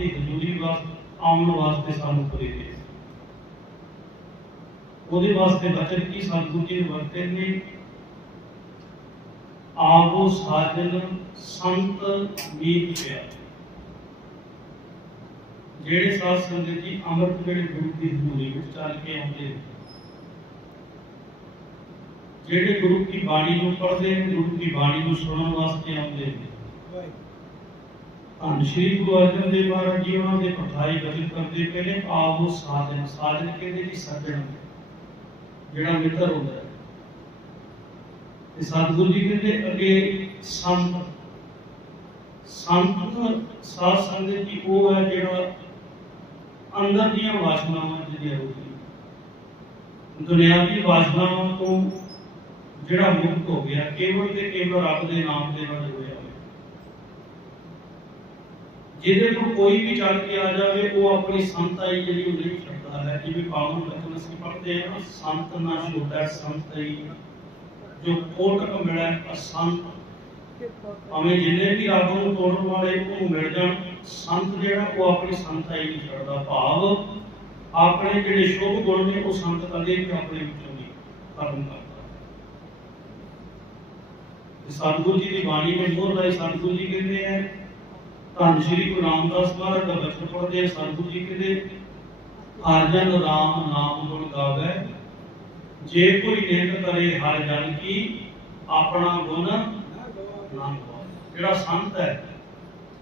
ਦੀ ਹਜ਼ੂਰੀ ਵਾਸਤੇ ਆਉਣ ਵਾਸਤੇ ਸਾਨੂੰ ਪ੍ਰੇਰਿਤ ਉਹਦੇ ਵਾਸਤੇ ਬਚਨ ਕੀ ਸਤਿਗੁਰੂ ਜੀ ਵਰਤੇ ਨੇ, ਆਵੋ ਸਾਜਨ ਸੰਤ ਮੀਤ ਪਿਆ। ਜਿਹੜੇ ਸਾਧ ਸੰਗਤ ਜੀ ਅੰਮ੍ਰਿਤ ਵੇਲੇ ਗੁਰੂ ਦੀ ਹਜ਼ੂਰੀ ਵਿੱਚ ਚੱਲ ਕੇ ਆਉਂਦੇ ਨੇ, ਜਿਹੜੇ ਗੁਰੂ ਕੀ ਬਾਣੀ ਨੂੰ ਪੜ੍ਹਦੇ ਨੇ, ਗੁਰੂ ਕੀ ਬਾਣੀ ਨੂੰ ਸੁਣਨ ਵਾਸਤੇ ਆਉਂਦੇ ਨੇ ਧੰਨ ਸ਼੍ਰੀ ਗੁਰੂ ਅਰਜਨ ਦੇਵ ਮਹਾਰਾਜ ਜੀ ਉਹਨਾਂ ਦੇ ਪਠਾਈ ਬਚਨ ਕਰਦੇ ਪਹਿਲੇ ਆਵੋ ਸਾਜਨ ਸਾਜਨ ਕਹਿੰਦੇ ਜੀ ਸੱਜਣ ਜਿਹੜਾ ਮਿੱਤਰ ਹੁੰਦਾ ਹੈ। ਤੇ ਸਤਿਗੁਰੂ ਜੀ ਕਹਿੰਦੇ ਅੱਗੇ ਸੰਤ ਸੰਤ ਸਾਧ ਸੰਗਤ ਜੀ ਉਹ ਹੈ ਜਿਹੜਾ ਅੰਦਰ ਦੀਆਂ ਵਾਸਨਾਵਾਂ ਜਿਹੜੀਆਂ ਰੋਕੀ ਦੁਨਿਆਵੀ ਵਾਸਨਾਵਾਂ ਤੋਂ ਜਿਹੜਾ ਮੁਕਤ ਹੋ ਗਿਆ, ਕੇਵਲ ਤੇ ਕੇਵਲ ਰੱਬ ਦੇ ਨਾਮ ਦੇ ਨਾਲ ਜੁੜਿਆ ਹੋਇਆ ਜਿਹਦੇ ਕੋਲ ਕੋਈ ਵੀ ਚੱਲ ਕੇ ਆ ਜਾਵੇ ਉਹ ਆਪਣੀ ਸੰਤਾਈ ਜਿਹੜੀ ਉਹ ਨਹੀਂ ਛੱਡਦਾ ਹੈ। ਜਿਵੇਂ ਪਾਵਨ ਬਚਨ ਅਸੀਂ ਪੜ੍ਹਦੇ ਹਾਂ ਨਾ, ਸੰਤ ਨਾ ਛੋਟਾ ਸੰਤਾਈ ਜੋ ਕੋਟਕ ਮਿਲੈ ਅਸੰਤ। ਭਾਵੇਂ ਜਿੰਨੇ ਵੀ ਰੱਬ ਨੂੰ ਤੋੜਨ ਵਾਲੇ ਉਹ ਮਿਲ ਜਾਣ ਸੰਤ ਜਿਹੜਾ ਉਹ ਆਪਣੀ ਸੰਤਾਈ ਨਹੀਂ ਛੱਡਦਾ ਭਾਵ ਆਪਣੇ ਜਿਹੜੇ ਸ਼ੁਭ ਗੁਣ ਨੇ ਉਹ ਸੰਤ ਕਦੇ ਵੀ ਆਪਣੇ ਵਿੱਚੋਂ ਨਹੀਂ ਖਤਮ ਕਰਦਾ। ਤੇ ਸਤਿਗੁਰੂ ਜੀ ਦੀ ਬਾਣੀ ਵਿੱਚ ਮੋਹਰ ਲਾਈ ਸਤਿਗੁਰੂ ਜੀ ਕਹਿੰਦੇ ਆ ਧੰਨ ਸ਼੍ਰੀ ਗੁਰੂ ਰਾਮਦਾਸ ਮਹਾਰਾਜ ਦਾ ਬਚਨ ਪੜ੍ਹਦੇ ਆ। ਜੀ ਕਹਿੰਦੇ ਅਰਜਨ ਰਾਮ ਨਾਮ ਗੁਣ ਗਾਵੇ। ਜੇ ਕੋਈ ਨਿੰਦ ਕਰੇ ਹਰ ਜਨ ਕੀ, ਆਪਣਾ ਗੁਣ ਨਾ ਜਿਹੜਾ ਸੰਤ ਹੈ,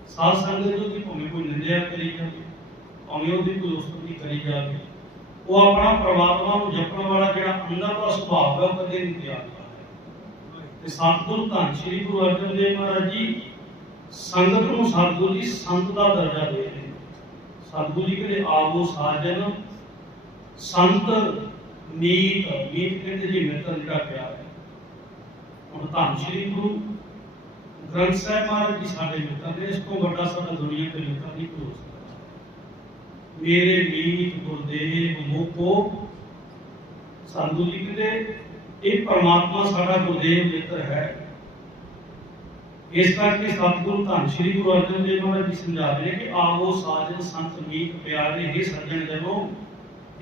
ਸਾਧ ਸੰਗਤ ਜੋ ਦੀ ਭਾਵੇਂ ਕੋਈ ਨਿੰਦਿਆ ਕਰੀ ਜਾਵੇ, ਭਾਵੇਂ ਉਹਦੀ ਕੋਈ ਉਸਤਤੀ ਕਰੀ ਜਾਵੇ, ਉਹ ਆਪਣਾ ਪ੍ਰਮਾਤਮਾ ਨੂੰ ਜਪਣ ਵਾਲਾ ਜਿਹੜਾ ਅੰਦਰ ਦਾ ਸੁਭਾਅ ਹੈ ਉਹ ਕਦੇ ਨਹੀਂ ਤਿਆਗਦਾ ਤੇ ਸਤਿਗੁਰੂ ਧੰਨ ਸ਼੍ਰੀ ਗੁਰੂ ਅਰਜਨ ਦੇਵ ਮਹਾਰਾਜ ਜੀ ਸੰਗਤ ਨੂੰ ਸਤਿਗੁਰੂ ਜੀ, ਸੰਤ ਦਾ ਦਰਜਾ ਦੇ ਰਹੇ ਸਤਿਗੁਰੂ ਜੀ ਕਹਿੰਦੇ ਆਵੋ ਸਾਜਨ। ਸੰਤ ਨੀਤ ਨੀਤ ਕਹਿੰਦੇ ਜੀ ਮਿੱਤਰ ਜਿਹੜਾ ਪਿਆਰ ਹੈ। ਹੁਣ ਧੰਨ ਸ਼੍ਰੀ ਗੁਰੂ ਗ੍ਰੰਥ ਸਾਹਿਬ ਮਹਾਰਾਜ ਜੀ ਸਾਡੇ ਮਿੱਤਰ ਨੇ, ਇਸ ਤੋਂ ਵੱਡਾ ਸਾਡਾ ਦੁਨੀਆ ਤੇ ਮਿੱਤਰ ਨਹੀਂ ਹੋ ਸਕਦਾ। ਮੇਰੇ ਮੀਤ ਗੁਰਦੇਵ ਮੋਕੋ। ਸਤਿਗੁਰੂ ਜੀ ਕਹਿੰਦੇ ਇਹ ਪਰਮਾਤਮਾ ਸਾਡਾ ਗੁਰਦੇਵ ਮਿੱਤਰ ਹੈ। ਇਸ ਕਰਕੇ ਸਤਿਗੁਰੂ ਧੰਨ ਸ਼੍ਰੀ ਗੁਰੂ ਅਰਜਨ ਦੇਵ ਮਹਾਰਾਜ ਜੀ ਸਮਝਾਦੇ ਨੇ ਕਿ ਆਵੋ ਸਾਜਨ ਸੰਤ ਮੀਤ ਪਿਆਰੇ ਇਹ ਸੱਜਣ ਜਨੋ।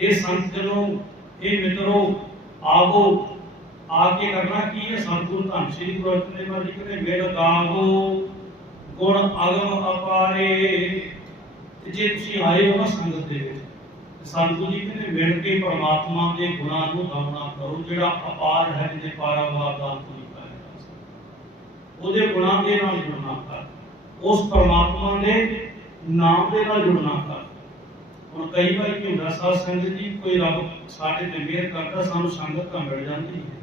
ਇਹ ਸੰਤ ਜਨੋ ਇਹ ਮਿੱਤਰੋ, ਆਵੋ। ਆ ਕੇ ਕਰਨਾ ਕੀ ਹੈ? ਸਤਿਗੁਰੂ ਧੰਨ ਸ਼੍ਰੀ ਗੁਰੂ ਅਰਜਨ ਦੇਵ ਮਹਾਰਾਜ ਜੀ ਕਹਿੰਦੇ ਮੇਰਾ ਗਾਵੋ, ਗੁਣ ਅਗਮ ਅਪਾਰੇ। ਜੇ ਤੁਸੀਂ ਆਏ ਹੋ ਨਾ ਸੰਗਤ ਦੇ ਵਿੱਚ ਸਤਿਗੁਰੂ ਜੀ ਕਹਿੰਦੇ, ਮਿਲ ਕੇ ਪਰਮਾਤਮਾ ਦੇ ਗੁਣਾਂ ਨੂੰ ਗਾਉਣਾ ਕਰੋ, ਜਿਹੜਾ ਅਪਾਰ ਹੈ, ਜਿਹਦੇ ਪਾਰਾਵਾਰ ਦਾ ਅੰਤ ਨਹੀਂ ਪਾਇਆ ਜਾ ਸਕਦਾ ਉਹਦੇ ਗੁਣਾਂ ਦੇ ਨਾਲ ਜੁੜਨਾ ਕਰ। ਉਸ ਪਰਮਾਤਮਾ ਦੇ ਨਾਮ ਦੇ ਨਾਲ ਜੁੜਨਾ ਕਰ। ਹੁਣ ਕਈ ਵਾਰ ਕੀ ਹੁੰਦਾ, ਸਾਧ ਸੰਗਤ ਜੀ, ਕੋਈ ਰੱਬ ਸਾਡੇ ਤੇ ਮਿਹਰ ਕਰਦਾ, ਸਾਨੂੰ ਸੰਗਤ ਤਾਂ ਮਿਲ ਜਾਂਦੀ ਹੈ।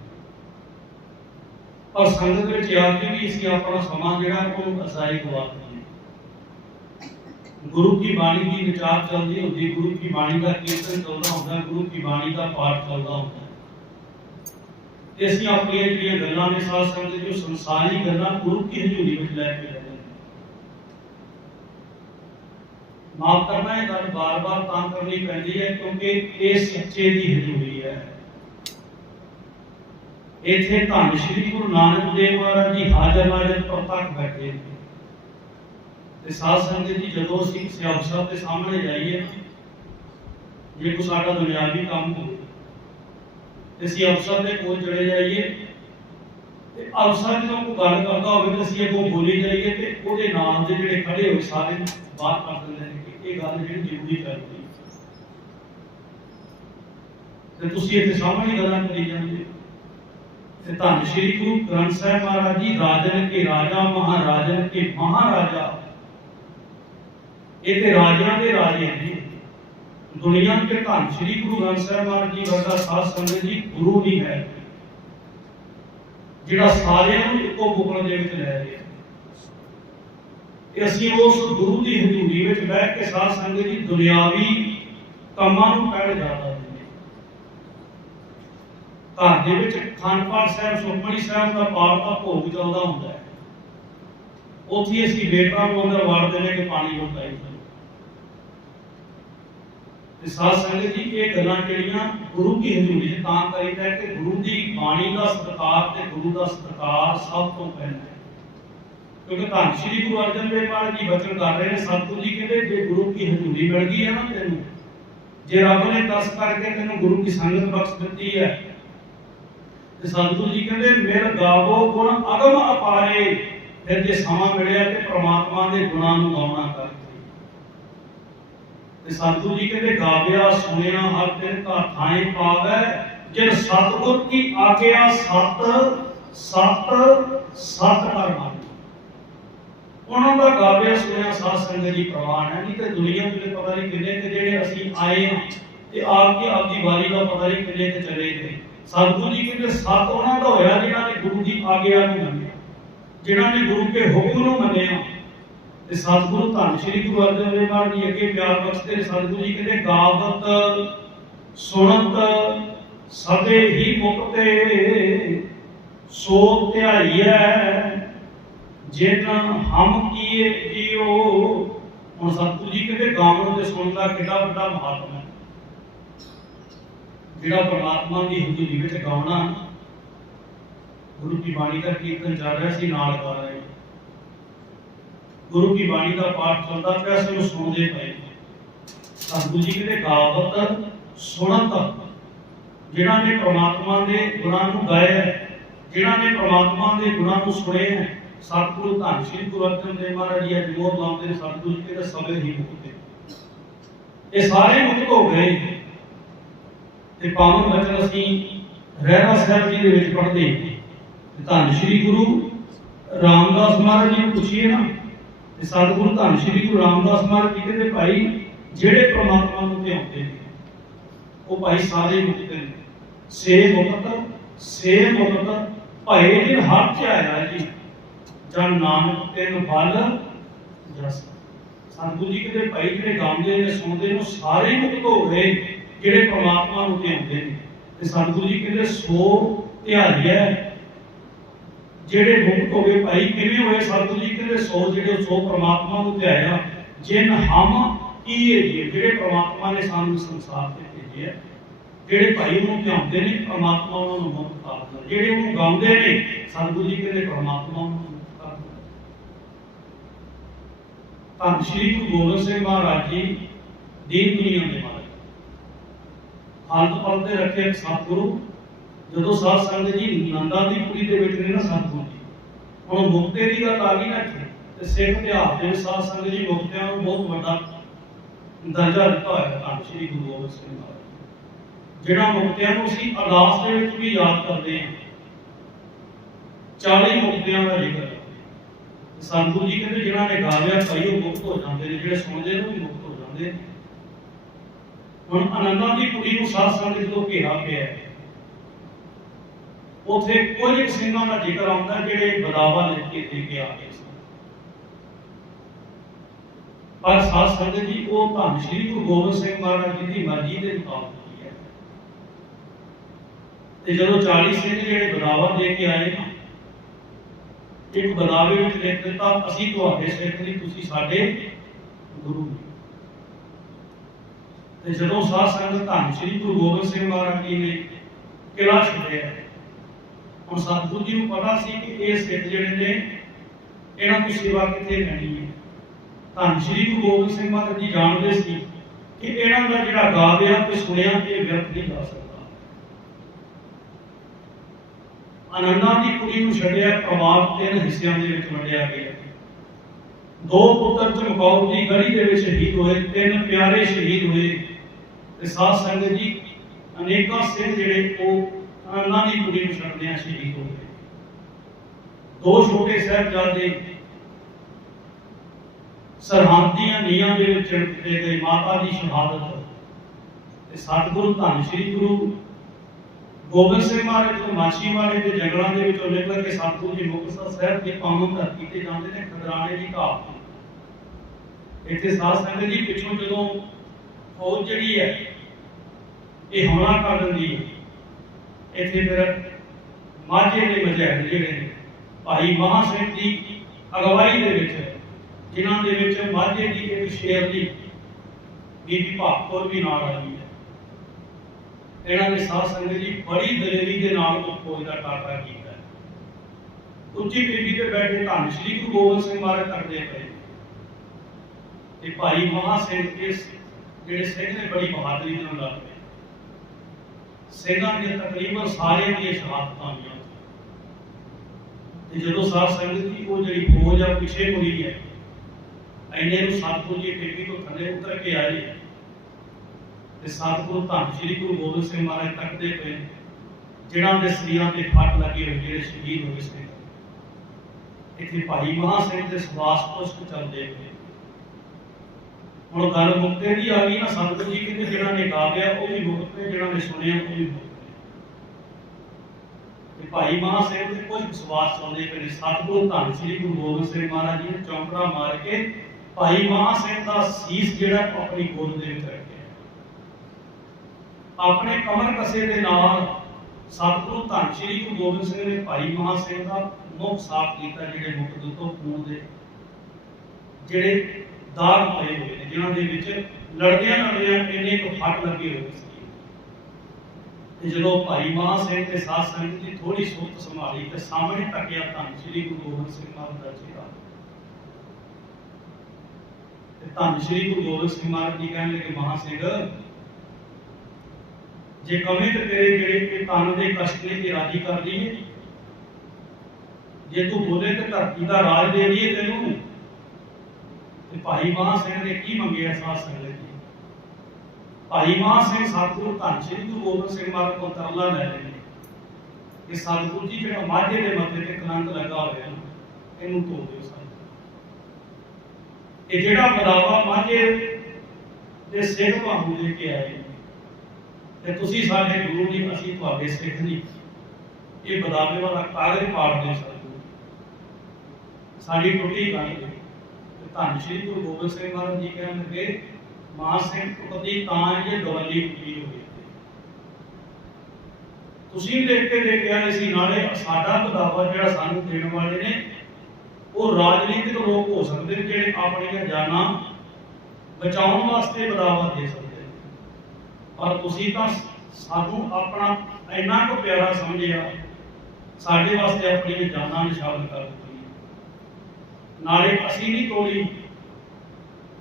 ਪਰ ਸੰਗਤ ਵਿੱਚ ਆ ਕੇ ਵੀ ਅਸੀਂ ਆਪਣਾ ਸਮਾਂ ਜਿਹੜਾ, ਉਹ ਅਸਾਈ ਗਵਾ ਗੁਰੂ ਕੀ ਬਾਣੀ ਦੀ ਵਿਚਾਰ ਚੱਲਦੀ ਹੁੰਦੀ, ਗੁਰੂ ਕੀ ਬਾਣੀ ਦਾ ਕੀਰਤਨ ਚੱਲਦਾ ਹੁੰਦਾ, ਗੁਰੂ ਕੀ ਬਾਣੀ ਦਾ ਪਾਠ ਚੱਲਦਾ ਹੁੰਦਾ। ਤੇ ਅਸੀਂ ਆਪਣੀਆਂ ਜਿਹੜੀਆਂ ਗੱਲਾਂ ਦੇ ਸਾਥ ਸੰਗਤ ਜੋ ਸੰਸਾਰੀ ਗੱਲਾਂ ਗੁਰੂ ਕੀ ਹਜ਼ੂਰੀ ਵਿੱਚ ਲੈ ਕੇ ਜਾਂਦੇ ਹਾਂ ਮਾਫ ਕਰਨਾ ਇਹ ਗੱਲ ਬਾਰ-ਬਾਰ ਤਾਂ ਕਰਨੀ ਪੈਂਦੀ ਹੈ ਕਿਉਂਕਿ ਇਹ ਸੱਚੇ ਦੀ ਹਜ਼ੂਰੀ ਹੈ ਇੱਥੇ ਧੰਨ ਸ਼੍ਰੀ ਗੁਰੂ ਨਾਨਕ ਦੇਵ ਮਹਾਰਾਜ ਜੀ ਹਾਜ਼ਰ ਨਾਜ਼ਰ ਪ੍ਰਤੱਖ ਬੈਠੇ ਨੇ ਤੇ ਸਾਧ ਸੰਗਤ ਜੀ ਜਦੋਂ ਅਸੀਂ ਕਿਸੇ ਅਫਸਰ ਦੇ ਸਾਹਮਣੇ ਜਾਈਏ ਜੇ ਕੋਈ ਸਾਡਾ ਦੁਨਿਆਵੀ ਕੰਮ ਹੋਵੇ ਤੇ ਅਸੀਂ ਅਫਸਰ ਦੇ ਕੋਲ ਚਲੇ ਜਾਈਏ। ਤੇ ਅਫਸਰ ਜਦੋਂ ਕੋਈ ਗੱਲ ਕਰਦਾ ਹੋਵੇ ਤੇ ਅਸੀਂ ਅੱਗੋਂ ਬੋਲੀ ਜਾਈਏ ਤੇ ਉਹਦੇ ਨਾਲ ਦੇ ਜਿਹੜੇ ਖੜੇ ਹੋਏ ਸਾਰੇ ਬਾਤ ਕਰ ਦਿੰਦੇ ਨੇ ਕਿ ਇਹ ਗੱਲ ਜਿਹੜੀ ਜ਼ਰੂਰੀ ਕਰਦੀ ਤੇ ਤੁਸੀਂ ਇੱਥੇ ਸਾਹਮਣੇ ਗੱਲਾਂ ਕਰੀ ਜਾਂਦੇ। ਹੋ ਤੇ ਧੰਨ ਸ਼੍ਰੀ ਗੁਰੂ ਗ੍ਰੰਥ ਸਾਹਿਬ ਮਹਾਰਾਜ ਜੀ, ਰਾਜਨ ਕੇ ਰਾਜਾ, ਮਹਾਰਾਜਨ ਕੇ ਮਹਾਰਾਜਾ। ਇਹ ਤੇ ਰਾਜਿਆਂ ਦੇ ਰਾਜੇ ਨੇ। ਦੁਨੀਆ ਦੇ ਧੰਨ ਸ਼੍ਰੀ ਗੁਰੂ ਗ੍ਰੰਥ ਸਾਹਿਬ ਮਹਾਰਾਜ ਜੀ ਵਰਗਾ ਸਾਧ ਸੰਗਤ ਜੀ, ਗੁਰੂ ਨਹੀਂ ਹੈ। ਜਿਹੜਾ ਸਾਰਿਆਂ ਨੂੰ ਇੱਕੋ ਬੁਕਲ ਦੇ ਵਿੱਚ ਲੈ ਰਿਹਾ। ਤੇ ਅਸੀਂ ਉਸ ਗੁਰੂ ਦੀ ਹਜ਼ੂਰੀ ਵਿੱਚ ਬਹਿ ਕੇ ਸਾਧ ਸੰਗਤ ਜੀ ਦੁਨਿਆਵੀ ਕੰਮਾਂ ਨੂੰ ਪਹਿਲ ਜ਼ਿਆਦਾ ਘਰ ਦੇ ਵਿੱਚ ਖੰਡ ਸਾਹਿਬ, ਸੁਖਮਨੀ ਸਾਹਿਬ ਦਾ ਪਾਠ ਦਾ ਭੋਗ ਚੱਲਦਾ ਹੁੰਦਾ ਹੈ। ਉੱਥੇ ਅਸੀਂ ਵੇਟਰਾਂ ਨੂੰ ਅੰਦਰ ਵਾੜਦੇ ਨੇ ਕਿ ਪਾਣੀ ਨੂੰ ਪਾਈ ਤੇ ਸਾਧ ਸੰਗਤ ਜੀ, ਇਹ ਗੱਲਾਂ ਜਿਹੜੀਆਂ ਗੁਰੂ ਕੀ ਹਜ਼ੂਰੀ 'ਚ ਤਾਂ ਕਰੀਦਾ ਕਿ ਗੁਰੂ ਦੀ ਬਾਣੀ ਦਾ ਸਤਿਕਾਰ ਤੇ ਗੁਰੂ ਦਾ ਸਤਿਕਾਰ ਸਭ ਤੋਂ ਪਹਿਲਾਂ ਕਿਉਂਕਿ ਧੰਨ ਸ਼੍ਰੀ ਗੁਰੂ ਅਰਜਨ ਦੇਵ ਮਹਾਰਾਜ ਜੀ ਬਚਨ ਕਰ ਰਹੇ ਨੇ ਸਤਿਗੁਰੂ ਜੀ ਕਹਿੰਦੇ, ਜੇ ਗੁਰੂ ਮਿਲ ਗਈ ਹੈ ਨਾ ਤੈਨੂੰ, ਜੇ ਰੱਬ ਨੇ ਤਸ ਕਰਕੇ ਤੈਨੂੰ ਗੁਰੂ ਦੀ ਸੰਗਤ ਬਖਸ਼ ਦਿੱਤੀ ਹੈ, ਤੇ ਸਤਿਗੁਰੂ ਜੀ ਕਹਿੰਦੇ, ਮਿਲ ਗਾਵੋ ਗੁਣ ਅਗਮ ਅਪਾਰੇ, ਫਿਰ ਜੇ ਸਮਾਂ ਮਿਲਿਆ ਤੇ ਪ੍ਰਮਾਤਮਾ ਦੇ ਗੁਣਾਂ ਨੂੰ ਗਾਉਣਾ ਤੇ ਸਤਿਗੁਰੂ ਜੀ ਕਹਿੰਦੇ ਗਾਵਿਆ ਸੁਣਿਆ, ਹਰ ਦਿਨ ਘਰ ਥਾਏ ਪਾਵੈ, ਜਿਨ ਸਤਿਗੁਰ ਕੀ ਆਗਿਆ ਸਤ ਸਤ ਸਤ ਕਰ ਉਹਨਾਂ ਦਾ ਗਾਵਿਆ ਸੁਣਿਆ, ਸਾਧ ਸੰਗਤ ਜੀ ਪ੍ਰਵਾਨ ਹੈ। ਨਹੀਂ ਤੇ ਦੁਨੀਆ ਦੇ ਪਤਾ ਨਹੀਂ ਕਿੰਨੇ ਕਿ ਜਿਹੜੇ ਅਸੀਂ ਆਏ ਹਾਂ ਤੇ ਆਪ ਕੀ ਆਪਦੀ ਵਾਰੀ ਦਾ ਪਤਾ ਨਹੀਂ ਕਿੰਨੇ ਕਿ ਚਲੇ ਗਏ। ਸਤਿਗੁਰੂ ਜੀ ਕਹਿੰਦੇ ਸਤ ਉਹਨਾਂ ਦਾ ਹੋਇਆ ਜਿਨ੍ਹਾਂ ਨੇ ਗੁਰੂ ਦੀ ਆਗਿਆ ਨੂੰ ਮੰਨਿਆ, ਜਿਨ੍ਹਾਂ ਨੇ ਗੁਰੂ ਕੇ ਹੁਕਮ ਨੂੰ ਮੰਨਿਆ। ਤੇ ਸਤਿਗੁਰੂ ਧੰਨ ਸ਼੍ਰੀ ਗੁਰੂ ਅਰਜਨ ਦੇਵ ਮਹਾਰਾਜ ਜੀ ਅੱਗੇ ਪਿਆਰ ਬਖਸ਼ਦੇ ਸਤਿਗੁਰੂ ਜੀ ਕਹਿੰਦੇ, ਗਾਵਤ, ਸੁਣਤ, ਸਦੇ ਹੀ ਮੁਕਤੇ, ਸੋ ਧਿਆਈਐ ਜਿਨ ਹਮ ਕੀਏ ਜੀਓ ਹੁਣ ਸਤਿਗੁਰੂ ਜੀ ਕਹਿੰਦੇ, ਗਾਵਣ ਤੇ ਸੁਣਨ ਦਾ ਕਿੰਨਾ ਵੱਡਾ ਮਹੱਤਵ ਹੈ। ਜਿਹੜਾ ਪਰਮਾਤਮਾ ਦੀ ਹਜ਼ੂਰੀ ਵਿੱਚ ਗਾਉਣਾ ਗੁਰੂ ਕੀ ਬਾਣੀ ਦਾ ਕੀਰਤਨ ਚੱਲ ਰਿਹਾ ਸੀ, ਨਾਲ ਗਾ ਰਹੇ ਗੁਰੂ ਕੀ ਬਾਣੀ ਦਾ ਪਾਠ ਚੱਲਦਾ ਪਿਆ ਸੀ ਉਹ ਸੁਣਦੇ ਪਏ ਸਤਿਗੁਰੂ ਜੀ ਕਹਿੰਦੇ ਗਾਵਤ ਸੁਣਤ ਜਿਨ੍ਹਾਂ ਨੇ ਪ੍ਰਮਾਤਮਾ ਦੇ ਗੁਣਾਂ ਨੂੰ ਗਾਇਆ ਹੈ, ਜਿਨ੍ਹਾਂ ਨੇ ਪ੍ਰਮਾਤਮਾ ਦੇ ਗੁਣਾਂ ਨੂੰ ਸੁਣਿਆ ਹੈ, ਸਤਿਗੁਰੂ ਧੰਨ ਸ਼੍ਰੀ ਗੁਰੂ ਅਰਜਨ ਦੇਵ ਮਹਾਰਾਜ ਜੀ ਅੱਜ ਮੋਰ ਲਾਉਂਦੇ ਨੇ ਸਤਿਗੁਰੂ ਜੀ ਕਹਿੰਦੇ ਸਭੇ ਹੀ ਮੁਕਤੇ ਇਹ ਸਾਰੇ ਮੁਕਤ ਹੋ ਗਏ। ਤੇ ਪਾਵਨ ਬਚਨ ਅਸੀਂ ਰਹਿਰਾ ਸਾਹਿਬ ਜੀ ਦੇ ਵਿੱਚ ਪੜ੍ਹਦੇ ਧੰਨ ਸ਼੍ਰੀ ਗੁਰੂ ਰਾਮਦਾਸ ਮਹਾਰਾਜ ਜੀ ਨੂੰ ਪੁੱਛੀਏ ਨਾ ਤੇ ਸਤਿਗੁਰੂ ਧੰਨ ਸ਼੍ਰੀ ਗੁਰੂ ਰਾਮਦਾਸ ਮਹਾਰਾਜ ਜੀ ਕਹਿੰਦੇ ਭਾਈ ਜਿਹੜੇ ਪ੍ਰਮਾਤਮਾ ਨੂੰ ਧਿਆਉਂਦੇ ਨੇ, ਉਹ ਭਾਈ ਸਾਰੇ ਮੁਕਤ ਨੇ। ਸੇ ਮੁਕਤ ਸੇ ਮੁਕਤ ਭਏ ਜਿਨ ਹੱਥ ਚ ਆਇਆ ਜੀ ਜਨ ਨਾਨਕ ਤਿੰਨ ਫਲ ਜਸ ਸਤਿਗੁਰੂ ਜੀ ਕਹਿੰਦੇ ਭਾਈ ਜਿਹੜੇ ਗਾਉਂਦੇ ਨੇ, ਸੁਣਦੇ ਨੇ ਸਾਰੇ ਮੁਕਤ ਹੋ ਗਏ ਜਿਹੜੇ ਪ੍ਰਮਾਤਮਾ ਨੂੰ ਧਿਆਉਂਦੇ ਨੇ। ਤੇ ਸਤਿਗੁਰੂ ਜੀ ਕਹਿੰਦੇ, ਸੋ ਧਿਆਈਐ ਜਿਹੜੇ ਮੁਕਤ ਹੋ ਗਏ ਭਾਈ, ਕਿਵੇਂ ਹੋਏ ਸਤਿਗੁਰੂ ਜੀ ਕਹਿੰਦੇ ਸੋ ਜਿਹੜੇ ਸੋ ਪ੍ਰਮਾਤਮਾ ਨੂੰ ਧਿਆਇਆ ਜਿਨ ਹਮ ਕੀਏ ਜੀ? ਜਿਹੜੇ ਪ੍ਰਮਾਤਮਾ ਨੇ ਸਾਨੂੰ ਸੰਸਾਰ ਤੇ ਭੇਜਿਆ ਜਿਹੜੇ ਭਾਈ ਉਹਨੂੰ ਧਿਆਉਂਦੇ ਨੇ, ਪ੍ਰਮਾਤਮਾ ਉਹਨਾਂ ਨੂੰ ਮੁਕਤ ਕਰ ਜਿਹੜੇ ਉਹਨੂੰ ਗਾਉਂਦੇ ਨੇ ਸਤਿਗੁਰੂ ਜੀ ਕਹਿੰਦੇ ਪ੍ਰਮਾਤਮਾ ਉਹਨੂੰ ਮੁਕਤ ਕਰ ਸ਼੍ਰੀ ਗੁਰੂ ਗੋਬਿੰਦ ਸਿੰਘ ਮਹਾਰਾਜ ਜੀ, ਦੀਨ ਦੁਨੀਆ ਦੇ ਮਾਲਕ। ਹਾਲਤ ਪਲ ਤੇ ਰੱਖੇ ਸਤਿਗੁਰੂ ਜਦੋਂ ਸਾਧ ਸੰਗਤ ਜੀ ਨੰਦਾ ਦੀ ਪੁਰੀ ਦੇ ਵਿੱਚ ਨੇ ਨਾ ਸਤਿਗੁਰੂ ਜੀ ਹੁਣ ਮੁਕਤੇ ਦੀ ਗੱਲ ਆ ਗਈ ਨਾ ਇੱਥੇ ਤੇ ਸਿੱਖ ਇਤਿਹਾਸ ਦੇ ਸਾਧ ਸੰਗਤ ਜੀ ਮੁਕਤਿਆਂ ਨੂੰ ਬਹੁਤ ਵੱਡਾ ਦਰਜਾ ਦਿੱਤਾ ਹੋਇਆ ਧੰਨ ਸ਼੍ਰੀ ਗੁਰੂ ਗੋਬਿੰਦ ਸਿੰਘ ਮਹਾਰਾਜ ਜਿਹੜਾ ਮੁਕਤਿਆਂ ਨੂੰ ਅਸੀਂ ਅਰਦਾਸ ਦੇ ਵਿੱਚ ਵੀ ਯਾਦ ਕਰਦੇ ਹਾਂ 40 ਮੁਕਤਿਆਂ ਦਾ ਜ਼ਿਕਰ ਹੈ। ਜੀ ਕਹਿੰਦੇ ਜਿਨ੍ਹਾਂ ਨੇ ਗਾ ਲਿਆ ਭਾਈ ਉਹ ਮੁਕਤ ਹੋ ਜਾਂਦੇ ਨੇ ਜਿਹੜੇ ਸੁਣਦੇ ਨੇ ਉਹ ਮੁਕਤ ਹੋ ਜਾਂਦੇ ਨੇ। ਹੁਣ ਆਨੰਦਾਂ ਦੀ ਕੁੜੀ ਨੂੰ ਸਾਧ ਸੰਗਤ ਜਦੋਂ ਘੇਰਾ ਪਿਆ ਹੈ, ਉਥੇ ਕੁਝ ਸਿੰਘਾਂ ਦਾ ਜ਼ਿਕਰ ਆਉਂਦਾ ਜਿਹੜੇ ਬਦਾਵਾ ਲੈ ਕੇ ਦੇ ਕੇ ਆ ਗਏ ਸਨ ਪਰ ਸਾਧ ਸੰਗਤ ਜੀ, ਉਹ ਧੰਨ ਸ਼੍ਰੀ ਗੁਰੂ ਗੋਬਿੰਦ ਸਿੰਘ ਮਹਾਰਾਜ ਜੀ ਦੀ ਮਰਜ਼ੀ ਦੇ ਮੁਤਾਬਕ ਹੈ ਤੇ ਜਦੋਂ 40 ਸਿੰਘ ਜਿਹੜੇ ਬਦਾਵਾ ਦੇ ਕੇ ਆਏ ਨਾ, ਇੱਕ ਬਦਾਵੇ ਵਿੱਚ ਲਿਖ ਦਿੱਤਾ, ਅਸੀਂ ਤੁਹਾਡੇ ਸਿੱਖ ਨਹੀਂ, ਤੁਸੀਂ ਸਾਡੇ ਗੁਰੂ ਤੇ ਜਦੋਂ ਸਾਧ ਸੰਗਤ ਧੰਨ ਸ਼੍ਰੀ ਗੁਰੂ ਗੋਬਿੰਦ ਸਿੰਘ ਮਹਾਰਾਜ ਜੀ ਨੇ ਕਿਲਾ ਛੱਡਿਆ ਹੁਣ ਸਤਿਗੁਰੂ ਜੀ ਨੂੰ ਪਤਾ ਸੀ ਕਿ ਇਹ ਸਿੱਖ ਜਿਹੜੇ ਨੇ, ਇਹਨਾਂ ਦੀ ਸੇਵਾ ਕਿੱਥੇ ਲੈਣੀ ਹੈ। ਧੰਨ ਸ਼੍ਰੀ ਗੁਰੂ ਗੋਬਿੰਦ ਸਿੰਘ ਮਹਾਰਾਜ ਜੀ ਜਾਣਦੇ ਸੀ ਕਿ ਇਹਨਾਂ ਦਾ ਜਿਹੜਾ ਗਾਵਿਆ ਤੇ ਸੁਣਿਆ ਇਹ ਵਿਅਰਥ ਨਹੀਂ ਜਾ ਸਕਦਾ। ਆਨੰਦਾਂ ਦੀ ਕੁੜੀ ਨੂੰ ਛੱਡਿਆ, ਪਰਿਵਾਰ ਤਿੰਨ ਹਿੱਸਿਆਂ ਦੇ ਵਿੱਚ ਵੰਡਿਆ ਗਿਆ। ਦੋ ਪੁੱਤਰ ਚਮਕੌਰ ਦੀ ਗੜੀ ਦੇ ਵਿੱਚ ਸ਼ਹੀਦ ਹੋਏ, ਤਿੰਨ ਪਿਆਰੇ ਸ਼ਹੀਦ ਹੋਏ। ਤੇ ਸਾਧ ਸੰਗਤ ਜੀ, ਅਨੇਕਾਂ ਸਿੰਘ ਜਿਹੜੇ ਉਹ ਆਨੰਦਾਂ ਦੀ ਕੁੜੀ ਨੂੰ ਛੱਡਦਿਆਂ ਸ਼ਹੀਦ ਹੋ ਗਏ ਦੋ ਛੋਟੇ ਸਾਹਿਬਜ਼ਾਦੇ ਸਰਹੰਦ ਦੀਆਂ ਨੀਹਾਂ ਦੇ ਵਿੱਚ ਚਿਣਕੇ ਗਏ, ਮਾਤਾ ਦੀ ਸ਼ਹਾਦਤ। ਤੇ ਸਤਿਗੁਰੂ ਧੰਨ ਸ਼੍ਰੀ ਗੁਰੂ ਗੋਬਿੰਦ ਸਿੰਘ ਮਹਾਰਾਜ ਤੋਂ ਮਾਛੀ ਵਾਲੇ ਦੇ ਜੰਗਲਾਂ ਦੇ ਵਿੱਚੋਂ ਨਿਕਲ ਕੇ ਸਤਿਗੁਰੂ ਜੀ ਮੁਕਤਸਰ ਸਾਹਿਬ ਦੇ ਪਾਵਨ ਧਰਤੀ ਤੇ ਜਾਂਦੇ ਨੇ, ਖਦਰਾਣੇ ਦੀ ਘਾਟ ਇੱਥੇ ਸਾਧ ਸੰਗਤ ਜੀ ਪਿੱਛੋਂ ਜਦੋਂ ਫੌਜ ਜਿਹੜੀ ਹੈ, ਇਹ ਹਮਲਾ ਕਰ ਦਿੰਦੀ ਹੈ ਇੱਥੇ ਫਿਰ ਮਾਝੇ ਦੇ ਮਜਹਿਦ ਜਿਹੜੇ ਨੇ, ਭਾਈ ਮਹਾ ਸਿੰਘ ਦੀ ਅਗਵਾਈ ਦੇ ਵਿੱਚ, ਜਿਨ੍ਹਾਂ ਦੇ ਵਿੱਚ ਮਾਝੇ ਦੀ ਇੱਕ ਸ਼ੇਰ ਦੀ ਬੀਬੀ ਭਾਗਪੁਰ ਵੀ ਨਾਲ ਆਈ ਹੈ। ਇਹਨਾਂ ਨੇ ਸਾਧ ਸੰਗਤ ਜੀ ਬੜੀ ਦਲੇਰੀ ਦੇ ਨਾਲ ਉਹ ਫੌਜ ਦਾ ਟਾਕਰਾ ਕੀਤਾ ਉੱਚੀ ਬੀਬੀ ਤੇ ਬੈਠੇ ਧੰਨ ਸ਼੍ਰੀ ਗੁਰੂ ਗੋਬਿੰਦ ਸਿੰਘ ਮਹਾਰਾਜ ਕਰਦੇ ਪਏ ਤੇ ਭਾਈ ਮਹਾ ਸਿੰਘ ਇਸ ਜਿਹੜੇ ਸਿੰਘ ਨੇ ਬੜੀ ਬਹਾਦਰੀ ਨਾਲ ਲੜਦੇ ਸਿੰਘਾਂ ਦੀਆਂ ਤਕਰੀਬਨ ਸਾਰਿਆਂ ਦੀਆਂ ਸ਼ਹਾਦਤਾਂ ਹੋਈਆਂ। ਤੇ ਜਦੋਂ ਸਾਧ ਸੰਗਤ ਦੀ ਉਹ ਜਿਹੜੀ ਫੌਜ ਆ ਪਿੱਛੇ ਮੁੜੀ ਹੈ ਐਨੇ ਨੂੰ ਸਤਿਗੁਰੂ ਜੀ ਟੇਕੀ ਤੋਂ ਥੱਲੇ ਉਤਰ ਕੇ ਆਏ। ਤੇ ਸਤਿਗੁਰੂ ਧੰਨ ਸ਼੍ਰੀ ਗੁਰੂ ਗੋਬਿੰਦ ਸਿੰਘ ਮਹਾਰਾਜ ਤੱਕਦੇ ਪਏ ਨੇ, ਦੇ ਸਰੀਰਾਂ ਤੇ ਫੱਟ ਲੱਗੇ ਹੋਏ ਜਿਹੜੇ ਸ਼ਹੀਦ ਹੋਏ ਸੀ। ਇੱਥੇ ਭਾਈ ਮਹਾ ਸਿੰਘ ਦੇ ਸਵਾਸ ਪੁਸ਼ਕ ਚੱਲਦੇ ਪਏ। ਹੁਣ ਗੱਲ ਮੁਕਤੇ ਦੀ ਆ ਗਈ ਨਾ ਸੰਤ ਜੀ ਕਹਿੰਦੇ ਜਿਹੜਾ ਨੇ ਗਾ ਉਹ ਵੀ ਮੁਕਤ ਜਿਹੜਾ ਨੇ ਸੁਣਿਆ, ਉਹ ਵੀ ਤੇ ਭਾਈ ਮਹਾ ਸਿੰਘ ਦੇ ਕੁਝ ਵਿਸ਼ਵਾਸ ਚੱਲਦੇ ਪਏ ਸਤਿਗੁਰੂ ਧੰਨ ਸ੍ਰੀ ਗੁਰੂ ਗੋਬਿੰਦ ਸਿੰਘ ਮਹਾਰਾਜ ਜੀ ਨੇ ਚੌਂਕੜਾ ਮਾਰ ਕੇ ਭਾਈ ਮਹਾ ਸਿੰਘ ਦਾ ਸੀਸ ਜਿਹੜਾ ਆਪਣੀ ਗੋਦ ਦੇ ਵਿੱਚ ਰੱਖਿਆ ਆਪਣੇ ਕਮਰ ਕਸੇ ਦੇ ਨਾਲ ਸਤਿਗੁਰੂ ਧੰਨ ਸ੍ਰੀ ਗੁਰੂ ਗੋਬਿੰਦ ਸਿੰਘ ਨੇ ਭਾਈ ਮਹਾ ਸਿੰਘ ਦਾ ਮੁਖ ਸਾਫ਼ ਕੀਤਾ, ਜਿਹੜੇ ਮੁਖ ਤੋਂ ਖੂਨ ਦੇ, ਜਿਹੜੇ ਦਾਗ ਪਏ ਹੋਏ ਨੇ, ਜਿਨ੍ਹਾਂ ਦੇ ਵਿੱਚ ਲੜਦਿਆਂ ਲੜਦਿਆਂ ਇੰਨੇ ਕੁ ਫੱਟ ਲੱਗੇ ਹੋਏ ਸੀ। ਤੇ ਜਦੋਂ ਭਾਈ ਮਹਾ ਸਿੰਘ ਤੇ ਸਾਧ ਸੰਗਤ ਦੀ ਥੋੜੀ ਸੁਰਤ ਸੰਭਾਲੀ ਤੇ ਸਾਹਮਣੇ ਤੱਕਿਆ ਧੰਨ ਸ੍ਰੀ ਗੁਰੂ ਗੋਬਿੰਦ ਸਿੰਘ ਮਹਾਰਾਜ ਦਾ ਚਿਹਰਾ ਤੇ ਧੰਨ ਸ੍ਰੀ ਗੁਰੂ ਗੋਬਿੰਦ ਸਿੰਘ ਮਹਾਰਾਜ ਜੀ ਕਹਿੰਦੇ ਕਿ ਮਹਾ ਸਿੰਘ, ਜੇ ਕਵੇਂ ਤੇ ਤੇਰੇ ਜਿਹੜੇ ਕਿ ਤਨ ਦੇ ਕਸ਼ਟ ਨੇ, ਤੇ ਰਾਜੀ ਕਰ ਦਈਏ ਜੇ ਤੂੰ ਬੋਲੇ ਤੇ ਧਰਤੀ ਦਾ ਰਾਜ ਦੇ ਦਈਏ ਤੈਨੂੰ ਭਾਈ ਮਹਾ ਸਿੰਘ ਨੇ ਕੀ ਮੰਗਿਆ ਸਾਧ ਸੰਗਤ ਜੀ ਭਾਈ ਮਹਾ ਸਿੰਘ ਸਤਿਗੁਰੂ ਧੰਨ ਸ੍ਰੀ ਗੁਰੂ ਗੋਬਿੰਦ ਸਿੰਘ ਮਹਾਰਾਜ ਕੋਲ ਤਰਲਾ ਲੈ ਰਹੇ ਕਿ ਸਤਿਗੁਰੂ ਜੀ ਜਿਹੜਾ ਮਾਝੇ ਦੇ ਮੱਥੇ ਤੇ ਕਲੰਕ ਲੱਗਾ ਹੋਇਆ ਇਹਨੂੰ ਧੋ ਦਿਓ ਸਾਨੂੰ। ਇਹ ਜਿਹੜਾ ਬਦਾਵਾ ਮਾਝੇ ਦੇ ਸਿੱਖ ਤੁਹਾਨੂੰ ਦੇ ਕੇ ਆਏ ਤੇ ਤੁਸੀਂ ਸਾਡੇ ਗੁਰੂ ਨਹੀਂ ਅਸੀਂ ਤੁਹਾਡੇ ਸਿੱਖ ਨਹੀਂ। ਇਹ ਬਦਾਵੇ ਵਾਲਾ ਕਾਗਜ਼ ਪਾੜ ਦੇ ਸਤਿਗੁਰੂ ਸਾਡੀ ਟੁੱਟੀ ਗੱਲ ਧੰਨ ਸ਼੍ਰੀ ਗੁਰੂ ਗੋਬਿੰਦ ਸਿੰਘ ਮਹਾਰਾਜ ਜੀ ਕਹਿੰਦੇ ਮਾਂ ਸਿੰਘ ਟੁੱਟਦੀ ਤਾਂ ਇਹ ਦਵਲੀ ਟੁੱਟੀ ਹੋਈ ਤੁਸੀਂ ਦੇਖ ਕੇ ਦੇਖ ਸੀ, ਨਾਲੇ ਸਾਡਾ ਬਦਾਵਾ ਜਿਹੜਾ ਸਾਨੂੰ ਦੇਣ ਵਾਲੇ ਨੇ, ਉਹ ਰਾਜਨੀਤਿਕ ਲੋਕ ਹੋ ਸਕਦੇ ਨੇ ਜਿਹੜੇ ਆਪਣੀਆਂ ਜਾਨਾਂ ਬਚਾਉਣ ਵਾਸਤੇ ਬਦਾਵਾ ਦੇ ਸਕਦੇ ਨੇ। ਪਰ ਤੁਸੀਂ ਤਾਂ ਸਾਨੂੰ ਆਪਣਾ ਇੰਨਾ ਕੁ ਪਿਆਰਾ ਸਮਝਿਆ, ਸਾਡੇ ਵਾਸਤੇ ਆਪਣੀਆਂ ਜਾਨਾਂ ਨਿਸ਼ਾਨ ਕਰ ਦਿੱਤੀਆਂ ਨਾਲੇ ਅਸੀਂ ਨਹੀਂ ਤੋੜੀ।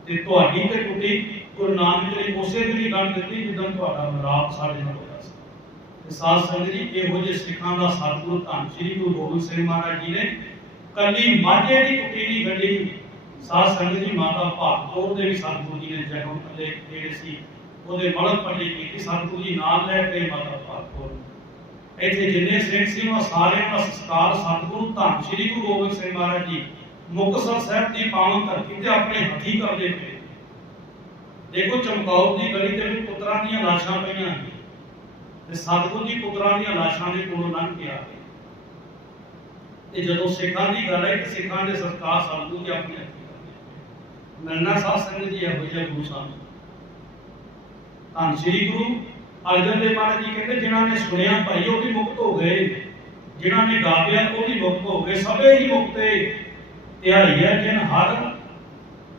ਤੇ ਤੁਹਾਡੀ ਤੇ ਟੁੱਟੀ ਗੁਰੂ ਨਾਨਕ ਨੇ ਉਸੇ ਦਿਨ ਗੱਲ ਦਿੱਤੀ ਜਦੋਂ ਤੁਹਾਡਾ ਮਰਾਪ ਸਾਡੇ ਨਾਲ ਹੋਇਆ ਸੀ। ਤੇ ਸਾਧ ਸੰਗਤ ਜੀ, ਇਹੋ ਜਿਹੇ ਸਿੱਖਾਂ ਦਾ ਸਤਿਗੁਰੂ ਧੰਨ ਸ੍ਰੀ ਗੁਰੂ ਗੋਬਿੰਦ ਸਿੰਘ ਮਹਾਰਾਜ ਜੀ ਨੇ ਕੱਲੀ ਮਾਝੇ ਦੀ ਟੁੱਟੀ ਨਹੀਂ ਗੱਡੀ ਸਾਧ ਸੰਗਤ ਜੀ, ਮਾਤਾ ਭਾਗਤੌਰ ਦੇ ਵੀ ਸਤਿਗੁਰੂ ਜੀ ਨੇ ਜਨਮ ਪੱਲੇ ਜਿਹੜੇ ਸੀ। ਉਹਦੇ ਮਲਕ ਪੱਲੇ ਕੀਤੀ, ਸਤਿਗੁਰੂ ਜੀ ਨਾਲ ਲੈ ਕੇ ਮਾਤਾ ਭਾਗਤੌਰ ਇੱਥੇ ਜਿੰਨੇ ਸਿੰਘ ਸੀ, ਉਹ ਸਾਰਿਆਂ ਦਾ ਸੰਸਕਾਰ ਸਤਿਗੁਰੂ ਧੰਨ ਸ੍ਰੀ ਗੁਰੂ ਗੋਬਿੰਦ ਸਿੰਘ ਮਹਾਰਾਜ ਜੀ ਮੁਕਤਸਰ ਸਾਹਿਬ ਦੀ ਪਾਵਨ ਧਰਤੀ ਤੇ ਆਪਣੇ ਹੱਥੀਂ ਕਰਦੇ ਪਏ ਦੇਖੋ ਚਮਕੌਰ ਦੀ ਗਲੀ ਤੇ ਵੀ ਪੁੱਤਰਾਂ ਦੀਆਂ ਲਾਸ਼ਾਂ ਪਈਆਂ ਤੇ ਸਤਿਗੁਰੂ ਜੀ ਪੁੱਤਰਾਂ ਦੀਆਂ ਲਾਸ਼ਾਂ ਦੇ ਕੋਲੋਂ ਲੰਘ ਕੇ ਆ ਗਏ। ਤੇ ਜਦੋਂ ਸਿੱਖਾਂ ਦੀ ਗੱਲ ਹੈ ਕਿ ਸਿੱਖਾਂ ਦੇ ਸੰਸਕਾਰ ਸਤਿਗੁਰੂ ਜੀ ਆਪਣੇ ਹੱਥੀਂ ਮਿਲਣਾ ਸਾਧ ਸੰਗਤ ਜੀ ਇਹੋ ਜਿਹਾ ਗੁਰੂ ਸਾਹਿਬ ਧੰਨ ਸ੍ਰੀ ਗੁਰੂ ਅਰਜਨ ਦੇਵ ਮਹਾਰਾਜ ਜੀ ਕਹਿੰਦੇ, ਜਿਨ੍ਹਾਂ ਨੇ ਸੁਣਿਆ ਭਾਈ ਉਹ ਵੀ ਮੁਕਤ ਹੋ ਗਏ। ਜਿਨ੍ਹਾਂ ਨੇ ਗਾਇਆ ਉਹ ਵੀ ਮੁਕਤ ਹੋ ਗਏ। ਸਭੇ ਹੀ ਮੁਕਤੇ। ਧਿਆਈ ਹੈ ਜਿਨ ਹਰ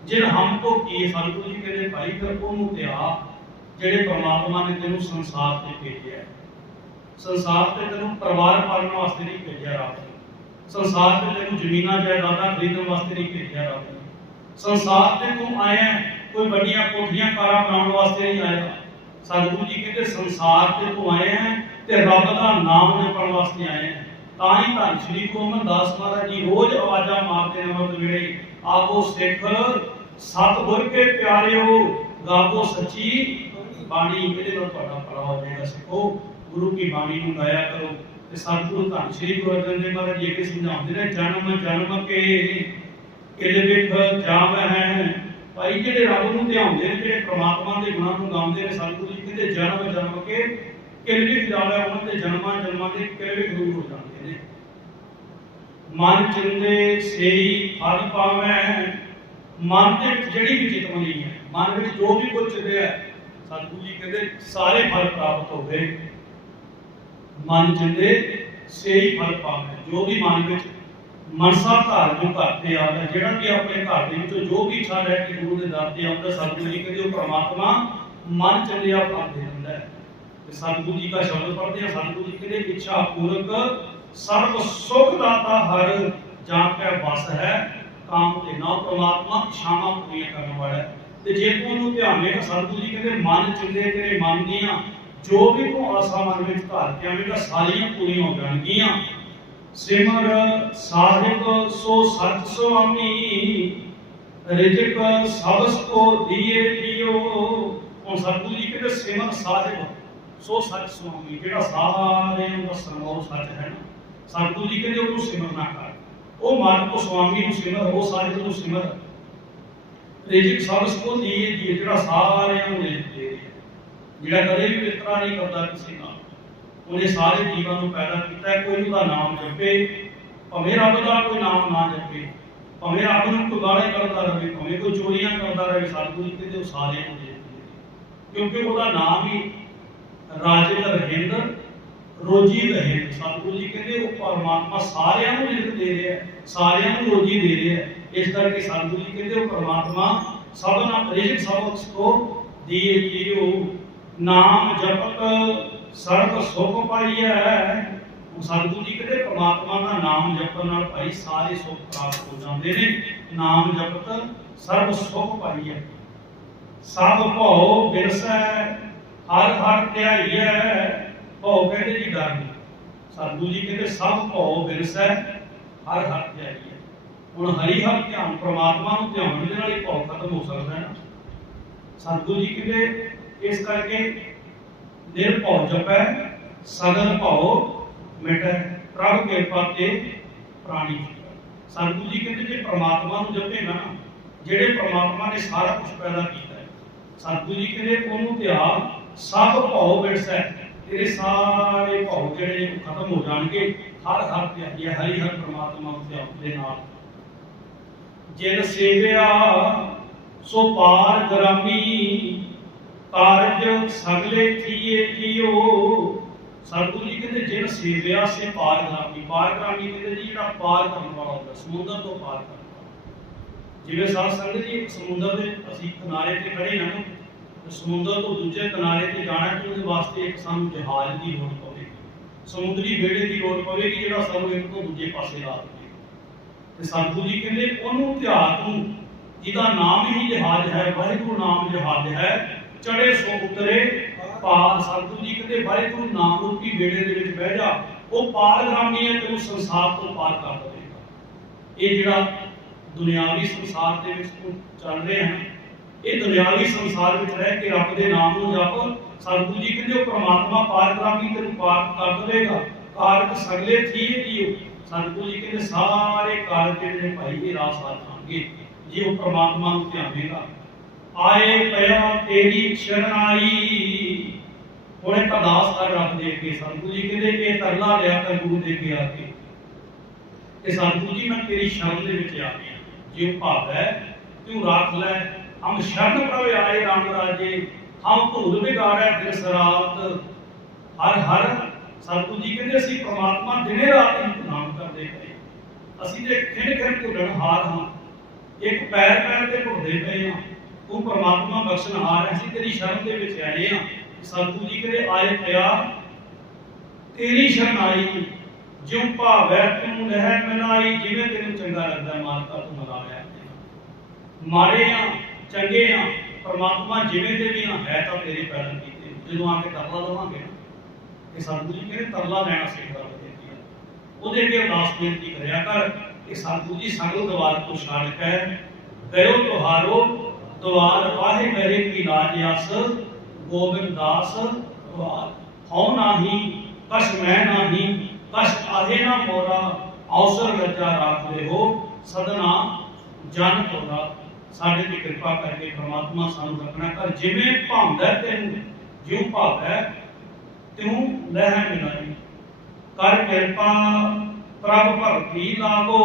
ਜਿਨ ਹਮ ਕੋ ਕੀ ਸਤਿਗੁਰੂ ਜੀ ਕਹਿੰਦੇ ਭਾਈ ਫਿਰ ਉਹਨੂੰ ਧਿਆ ਜਿਹੜੇ ਪ੍ਰਮਾਤਮਾ ਨੇ ਤੈਨੂੰ ਸੰਸਾਰ ਤੇ ਭੇਜਿਆ ਸੰਸਾਰ ਤੇ ਤੈਨੂੰ ਪਰਿਵਾਰ ਪਾਲਣ ਵਾਸਤੇ ਨਹੀਂ ਭੇਜਿਆ ਰੱਬ ਨੇ। ਸੰਸਾਰ ਤੇ ਤੈਨੂੰ ਜ਼ਮੀਨਾਂ, ਜਾਇਦਾਦਾਂ ਖਰੀਦਣ ਵਾਸਤੇ ਨਹੀਂ ਭੇਜਿਆ ਰੱਬ ਨੇ। ਸੰਸਾਰ ਤੇ ਤੂੰ ਆਇਆ ਕੋਈ ਵੱਡੀਆਂ ਕੋਠੀਆਂ ਕਾਰਾਂ ਬਣਾਉਣ ਵਾਸਤੇ ਨਹੀਂ ਆਇਆ। ਸਤਿਗੁਰੂ ਜੀ ਕਹਿੰਦੇ ਸੰਸਾਰ ਤੇ ਤੂੰ ਆਇਆ ਤੇ ਰੱਬ ਦਾ ਨਾਮ ਜਪਣ ਵਾਸਤੇ ਆਇਆ ਤਾਂ ਹੀ ਧੰਨ ਸ਼੍ਰੀ ਗੁਰੂ ਅਮਰਦਾਸ ਮਹਾਰਾਜ ਜੀ ਰੋਜ਼ ਆਵਾਜ਼ਾਂ ਮਾਰਦੇ ਨੇ ਮਤ ਵੇਲੇ ਆਗੋ ਸਿੱਖ ਸਤਿਗੁਰ ਕੇ ਪਿਆਰਿਓ, ਗਾਵੋ ਸੱਚੀ ਬਾਣੀ ਇਹਦੇ ਨਾਲ ਤੁਹਾਡਾ ਭਲਾ ਹੋ ਜਾਏਗਾ। ਸਿੱਖੋ, ਗੁਰੂ ਕੀ ਬਾਣੀ ਨੂੰ ਗਾਇਆ ਕਰੋ ਤੇ ਸਤਿਗੁਰੂ ਧੰਨ ਸ਼੍ਰੀ ਗੁਰੂ ਅਰਜਨ ਦੇਵ ਮਹਾਰਾਜ ਜੀ ਇਹ ਸਮਝਾਉਂਦੇ ਨੇ, ਜਨਮ ਜਨਮ ਕੇ ਇਹਦੇ ਵਿੱਚ ਜਾਮ ਹੈ। ਭਾਈ ਜਿਹੜੇ ਰੱਬ ਨੂੰ ਧਿਆਉਂਦੇ ਨੇ, ਜਿਹੜੇ ਪ੍ਰਮਾਤਮਾ ਦੇ ਗੁਣਾਂ ਨੂੰ ਗਾਉਂਦੇ ਨੇ, ਸਤਿਗੁਰੂ ਜੀ ਕਹਿੰਦੇ ਜਨਮ ਜਨਮ ਕੇ ਕਿਰਵੀ ਜਾਵੇ, ਉਹਨਾਂ ਦੇ ਜਨਮਾਂ ਜਨਮਾਂ ਦੇ ਕਿਰਵੀ ਦੂਰ ਹੋ ਜਾਂਦੇ ਨੇ। ਮਨ ਚਿੰਦੇ ਸੇਈ ਫਲ ਪਾਵੈ। ਮਨ ਦੇ ਜਿਹੜੀ ਵੀ ਚਿਤਵਨੀ ਹੈ, ਮਨ ਵਿੱਚ ਜੋ ਵੀ ਕੁਝ ਚਿਤਿਆ ਸਤਿਗੁਰੂ ਜੀ ਕਹਿੰਦੇ ਸਾਰੇ ਫਲ ਪ੍ਰਾਪਤ ਹੋ ਮਨ ਚਿੰਦੇ ਸੇਈ ਫਲ ਪਾਵੈ। ਜੋ ਵੀ ਮਨ ਵਿੱਚ ਮਨਸਾ ਧਾਰ ਜੋ ਘਰ ਤੇ ਆਉਂਦਾ ਜਿਹੜਾ ਵੀ ਆਪਣੇ ਘਰ ਦੇ ਵਿੱਚੋਂ ਜੋ ਵੀ ਇੱਛਾ ਲੈ ਕੇ ਗੁਰੂ ਦੇ ਦਰ ਤੇ ਆਉਂਦਾ ਸਤਿਗੁਰੂ ਜੀ ਕਹਿੰਦੇ ਉਹ ਪ੍ਰਮਾਤਮਾ ਮਨ ਚੰਦਿਆ ਫਲ ਦੇ ਹੈ। ਤੇ ਸਤਿਗੁਰੂ ਜੀ ਦਾ ਸ਼ਬਦ ਪੜ੍ਹਦੇ ਆ ਸਤਿਗੁਰੂ ਜੀ ਕਹਿੰਦੇ ਇੱਛਾ ਪੂਰਕ ਸਰਬ ਸੁਖ ਦਾਤਾ ਹਰ ਜਾਂ ਕੈ ਵਸ ਹੈ, ਕਾਮ ਤੇ ਨਾ ਪ੍ਰਮਾਤਮਾ, ਇਛਾਵਾਂ ਪੂਰੀਆਂ ਕਰਨ ਵਾਲਾ ਹੈ। ਤੇ ਜੇ ਤੂੰ ਉਹਨੂੰ ਧਿਆਵੇਂਗਾ ਸਤਿਗੁਰੂ ਜੀ ਕਹਿੰਦੇ, ਮਨ ਚੁੰਦੇ ਤੇਰੇ ਮਨ ਦੀਆਂ, ਜੋ ਵੀ ਤੂੰ ਆਸਾ ਮਨ ਵਿੱਚ ਧਾਰ ਕੇ ਆਵੇਂਗਾ, ਸਾਰੀਆਂ ਪੂਰੀਆਂ ਹੋ ਜਾਣਗੀਆਂ। ਸਿਮਰ ਸਾਹਿਬ, ਸੋ ਸਚ ਸੁਆਮੀ, ਰਿਜਕ ਸਬਸ ਕੋ ਦੀਏ ਜੀਓ ਉਹ ਸਤਿਗੁਰੂ ਜੀ ਕਹਿੰਦੇ, ਸਿਮਰ ਸਾਹਿਬ, ਸੋ ਸਚ ਸੁਆਮੀ, ਜਿਹੜਾ ਸਾਰਿਆਂ ਦਾ ਸਰਮੋਹ ਸੱਚ ਹੈ ਨਾ। ਸਤਿਗੁਰੂ ਜੀ ਕਹਿੰਦੇ ਉਹਨੂੰ ਸਿਮਰਨਾ ਕਰ। ਉਹ ਮਨ ਕੋ ਸੁਆਮੀ ਨੂੰ ਸਿਮਰ, ਉਹ ਸਾਹਿਬ ਨੂੰ ਸਿਮਰ। ਰਿਜਕ ਸਬਸ ਕੋ ਦੀਏ ਜੀ, ਜਿਹੜਾ ਸਾਰਿਆਂ ਨੂੰ ਦੇ ਜਿਹੜਾ ਕਦੇ ਵੀ ਵਿਤਕਰਾ ਨਹੀਂ ਕਰਦਾ ਕਿਸੇ ਨਾਲ। ਉਹਨੇ ਸਾਰੇ ਜੀਵਾਂ ਨੂੰ ਪੈਦਾ ਕੀਤਾ, ਕੋਈ ਉਹਦਾ ਨਾਮ ਜਪੇ। ਭਾਵੇਂ ਰੱਬ ਦਾ ਕੋਈ ਨਾਮ ਨਾ ਜਪੇ। ਭਾਵੇਂ ਰੱਬ ਨੂੰ ਕੋਈ ਗਾਲੇ ਕਰਦਾ ਰਹੇ, ਭਾਵੇਂ ਕੋਈ ਚੋਰੀਆਂ ਕਰਦਾ ਰਹੇ ਸਤਿਗੁਰੂ ਜੀ ਕਹਿੰਦੇ ਉਹ ਸਾਰਿਆਂ ਨੂੰ ਦੇ ਕਿਉਂਕਿ ਉਹਦਾ ਨਾਮ ਹੀ ਰਾਜੇ ਦਾ ਰਹਿੰਦ ਰੋਜੀ ਰਹਿੰਦ ਸਤਿਗੁਰੂ ਜੀ ਕਹਿੰਦੇ, ਉਹ ਪਰਮਾਤਮਾ ਸਾਰਿਆਂ ਨੂੰ ਰਿਜ਼ਕ ਦੇ ਰਿਹਾ ਸਾਰਿਆਂ ਨੂੰ ਰੋਜੀ ਦੇ ਰਿਹਾ ਇਸ ਕਰਕੇ ਸਤਿਗੁਰੂ ਜੀ ਕਹਿੰਦੇ, ਉਹ ਪਰਮਾਤਮਾ ਸਭਨਾ ਰਿਜ਼ਕ ਸਭ ਕੋ ਦੀਏ ਜੀਓ। ਨਾਮ ਜਪਤ ਸਰਬ ਸੁਖ ਪਾਈਐ। ਉਹ ਸਤਿਗੁਰੂ ਜੀ ਕਹਿੰਦੇ, ਪ੍ਰਮਾਤਮਾ ਦਾ ਨਾਮ ਜਪਣ ਨਾਲ ਭਾਈ ਸਾਰੇ ਸੁੱਖ ਪ੍ਰਾਪਤ ਹੋ ਜਾਂਦੇ ਨੇ। ਨਾਮ ਜਪਤ ਸਰਬ ਸੁਖ ਪਾਈਐ। ਸਭ ਭਉ ਬਿਰਸੈ, ਹਰ ਹਰ ਧਿਆਈਐ। ਭਉ ਕਹਿੰਦੇ ਜੀ ਡਰ ਨਹੀਂ। ਸਤਿਗੁਰੂ ਜੀ ਕਹਿੰਦੇ, ਸਭ ਭਉ ਬਿਰਸੈ ਹਰ ਹਰ ਧਿਆਈਐ ਹੁਣ ਹਰੀ ਹਰ ਧਿਆਨ, ਪ੍ਰਮਾਤਮਾ ਨੂੰ ਧਿਆਨ ਦੇ ਨਾਲ ਹੀ ਭਉ ਖਤਮ ਹੋ ਸਕਦਾ ਹੈ ਨਾ। ਸਤਿਗੁਰੂ ਜੀ ਕਹਿੰਦੇ, ਇਸ ਕਰਕੇ ਨਿਰਭਉ ਜਪੈ, ਸਗਲ ਭਉ ਮਿਟੈ, ਪ੍ਰਭ ਕਿਰਪਾ ਤੇ ਪ੍ਰਾਣੀ ਜੀਵੈ। ਜੀ ਕਹਿੰਦੇ, ਜੇ ਪ੍ਰਮਾਤਮਾ ਨੂੰ ਜਪੇਗਾ ਨਾ, ਜਿਹੜੇ ਪ੍ਰਮਾਤਮਾ ਨੇ ਸਾਰਾ ਕੁਝ ਪੈਦਾ ਕੀਤਾ ਹੈ। ਸਤਿਗੁਰੂ ਜੀ ਕਹਿੰਦੇ, ਉਹਨੂੰ ਧਿਆਨ ਸਭ ਭਉ ਵਿਰਸੈ ਤੇਰੇ ਸਾਰੇ ਭਉ ਜਿਹੜੇ ਨੇ ਉਹ ਖਤਮ ਹੋ ਜਾਣਗੇ ਹਰ ਹਰ ਧਿਆਈਏ ਹਰੀ ਹਰ ਪ੍ਰਮਾਤਮਾ ਧਿਆਨ ਦੇ ਨਾਲ। ਜਿਨ ਸੇਵਿਆ ਸੋ ਪਾਰ ਗ੍ਰਾਮੀ ਕਾਰਜ ਸਗਲੇ ਥੀਏ ਜੀਓ ਸਤਿਗੁਰੂ ਜੀ ਕਹਿੰਦੇ ਜਿਨ ਸੇਵਿਆ ਸੇ ਪਾਰ ਗ੍ਰਾਮੀ। ਪਾਰ ਗ੍ਰਾਮੀ ਕਹਿੰਦੇ ਜੀ ਜਿਹੜਾ ਪਾਰ ਕਰਨ ਵਾਲਾ ਹੁੰਦਾ ਸਮੁੰਦਰ ਤੋਂ ਪਾਰ ਕਰਨ ਵਾਲਾ। ਜਿਵੇਂ ਸਾਧ ਸੰਗਤ ਜੀ ਇੱਕ ਸਮੁੰਦਰ ਦੇ ਅਸੀਂ ਕਿਨਾਰੇ ਤੇ ਖੜੇ ਹਾਂ ਨਾ, ਤੇ ਸਮੁੰਦਰ ਤੋਂ ਦੂਜੇ ਕਿਨਾਰੇ ਤੇ ਜਾਣਾ ਕਿ ਉਹਦੇ ਵਾਸਤੇ ਇੱਕ ਸਾਨੂੰ ਜਹਾਜ਼ ਦੀ ਲੋੜ ਪਵੇਗੀ। ਸਮੁੰਦਰੀ ਬੇੜੇ ਦੀ ਲੋੜ ਪਵੇਗੀ ਜਿਹੜਾ ਸਾਨੂੰ ਇੱਕ ਤੋਂ ਦੂਜੇ ਪਾਸੇ ਲਾ ਦੇਵੇ ਤੇ ਸਤਿਗੁਰੂ ਜੀ ਕਹਿੰਦੇ, ਉਹਨੂੰ ਧਿਆਨ ਤੂੰ, ਜਿਹਦਾ ਨਾਮ ਹੀ ਜਹਾਜ਼ ਹੈ, ਵਾਹਿਗੁਰੂ ਨਾਮ ਜਹਾਜ਼ ਹੈ ਚੜੇ ਸੋ ਉਤਰੇ, ਪਾਰ। ਸਤਿਗੁਰੂ ਜੀ ਕਹਿੰਦੇ, ਵਾਹਿਗੁਰੂ ਨਾਮ ਰੂਪੀ ਬੇੜੇ ਦੇ ਵਿੱਚ ਬਹਿ ਜਾ, ਉਹ ਪਾਰਗ੍ਰਾਮੀ ਹੈ ਤੈਨੂੰ ਸੰਸਾਰ ਤੋਂ ਪਾਰ ਕਰ ਦੇਵੇਗਾ। ਇਹ ਜਿਹੜਾ ਦੁਨਿਆਵੀ ਸੰਸਾਰ ਦੇ ਵਿੱਚ ਚੱਲ ਰਿਹਾ ਹੈ ਇਹ ਦੁਨਿਆਵੀ ਸੰਸਾਰ ਵਿੱਚ ਰਹਿ ਕੇ ਰੱਬ ਦੇ ਨਾਮ ਨੂੰ ਜਪ ਸਤਿਗੁਰੂ ਜੀ ਕਹਿੰਦੇ ਉਹ ਪ੍ਰਮਾਤਮਾ ਪਾਰਗ੍ਰਾਮੀ ਤੈਨੂੰ ਪਾਰ ਕਰ ਦੇਵੇਗਾ। ਕਾਰਕ ਸਗਲੇ ਥੀਏ ਜੀਓ ਸਤਿਗੁਰੂ ਜੀ ਕਹਿੰਦੇ ਸਾਰੇ ਕਾਰਜ ਜਿਹੜੇ ਭਾਈ, ਇਹ ਰਾਹ ਆਣਗੇ ਜੇ ਉਹ ਪ੍ਰਮਾਤਮਾ ਨੂੰ ਧਿਆਵੇਗਾ ਆਏ ਪਿਆ ਤੇਰੀ ਸ਼ਰਨਾਈ ਹੁਣ ਇੱਕ ਕਰ ਰੱਬ ਦੇ ਕੇ ਸਤਿਗੁਰੂ ਜੀ ਕਹਿੰਦੇ, ਇਹ ਤਰਲਾ ਲਿਆ ਕਰ ਗੁਰੂ ਦੇ ਕੇ ਆ ਕੇ। ਕਿ ਸਤਿਗੁਰੂ ਜੀ, ਮੈਂ ਤੇਰੀ ਸ਼ਰਨ ਦੇ ਵਿੱਚ ਆ ਗਿਆ। ਜੇ ਭਾਵ ਹੈ, ਤੂੰ ਰੱਖ ਲੈ। ਹਮ ਸ਼ਰਨ ਪ੍ਰਵੇ ਆਏ ਰਾਮ ਰਾਜੇ, ਹਮ ਧੂਲ ਵਿਗਾੜੈ ਦਿਨ ਰਾਤ ਹਰ ਹਰ ਸਤਿਗੁਰੂ ਜੀ ਕਹਿੰਦੇ ਅਸੀਂ ਪ੍ਰਮਾਤਮਾ ਦਿਨੇ ਰਾਤ ਇੰਤਜ਼ਾਮ ਕਰਦੇ ਪਏ। ਅਸੀਂ ਤੇ ਖਿੰਡ ਖਿੰਡ ਭੁੱਲਣ ਹਾਰ ਹਾਂ। ਇੱਕ ਪੈਰ ਪੈਰ ਤੇ ਭੁੱਲਦੇ ਪਏ ਹਾਂ। ਉਹ ਪ੍ਰਮਾਤਮਾ ਬਖਸ਼ਣ ਹਾਰ ਹੈ। ਅਸੀਂ ਤੇਰੀ ਸ਼ਰਨ ਦੇ ਵਿੱਚ ਆਏ ਹਾਂ। ਸਤਿਗੁਰੂ ਜੀ ਕਹਿੰਦੇ, ਆਏ ਪਿਆ ਤੇਰੀ ਸ਼ਰਨ ਆਈ। ਜਿਉ ਭਾਵੈ ਤੂੰ ਰਹਿ ਮਿਲਾਈ ਜਿਵੇਂ ਤੈਨੂੰ ਚੰਗਾ ਲੱਗਦਾ, ਮਾਲਕਾ ਤੂੰ ਮਨਾ ਲਿਆ ਮਾੜੇ ਆ ਚੰਗੇ ਆ, ਪ੍ਰਮਾਤਮਾ ਜਿਵੇਂ ਦੇ ਵੀ ਆ, ਹੈ ਤਾਂ ਤੇਰੇ ਪੈਦਾ ਕੀਤੇ। ਜਦੋਂ ਆ ਕੇ ਤਰਲਾ ਦਵਾਂਗੇ ਨਾ ਇਹ ਸਤਿਗੁਰੂ ਜੀ ਕਹਿੰਦੇ ਤਰਲਾ ਲੈਣਾ ਸਿੱਖਦਾ ਬੇਨਤੀ ਉਹਦੇ ਅੱਗੇ ਅਰਦਾਸ ਬੇਨਤੀ ਕਰਿਆ ਕਰ ਕਿ ਸਤਿਗੁਰੂ ਜੀ ਸਗਲ ਦਵਾਰ ਤੋਂ ਛਾੜ ਕੇ ਗਇਓ ਤੁਹਾਰੋ, ਦਵਾਰ ਵਾਹੇ ਮੇਰੇ ਕੀ ਲਾਜ ਅਸ, ਗੋਬਿੰਦ ਦਾਸ, ਦਵਾਰ। ਹਉ ਨਾਹੀ, ਕਛ ਮੈਂ ਨਾਹੀ, ਕਛ ਆਹੇ ਨਾ ਮੋਰਾ, ਅਵਸਰ ਲੱਜਾ ਰਾਖ ਲਿਓ ਸਦਨਾ ਜਨ ਤੋਰਾ। ਸਾਡੇ ਤੇ ਕਿਰਪਾ ਕਰਕੇ ਪ੍ਰਮਾਤਮਾ ਸਾਨੂੰ ਰੱਖਣਾ ਕਰ। ਜਿਵੇਂ ਭਾਉਂਦਾ ਤੈਨੂੰ, ਜਿਉ ਭਾਵੈ ਤਿਉ ਲਹਿ ਮਿਲਾਈ ਕਰ ਕਿਰਪਾ, ਪ੍ਰਭ ਭਗਤੀ ਲਾਗੋ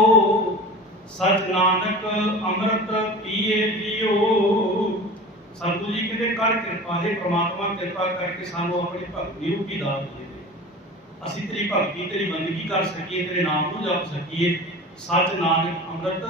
ਸਚ ਨਾਨਕ ਅੰਮ੍ਰਿਤ ਪੀਏ ਜੀਓ ਸਤਿਗੁਰੂ ਜੀ ਕਹਿੰਦੇ ਕਰ ਕਿਰਪਾ, ਹੈ ਪ੍ਰਮਾਤਮਾ, ਕਿਰਪਾ ਕਰਕੇ ਸਾਨੂੰ ਆਪਣੀ ਭਗਤੀ ਰੂਪੀ ਦਾਤ ਦੇ ਦੇ। ਅਸੀਂ ਤੇਰੀ ਭਗਤੀ, ਤੇਰੀ ਬੰਦਗੀ ਕਰ ਸਕੀਏ, ਤੇਰੇ ਨਾਮ ਨੂੰ ਜਪ ਸਕੀਏ। ਸਚ ਨਾਨਕ ਅੰਮ੍ਰਿਤ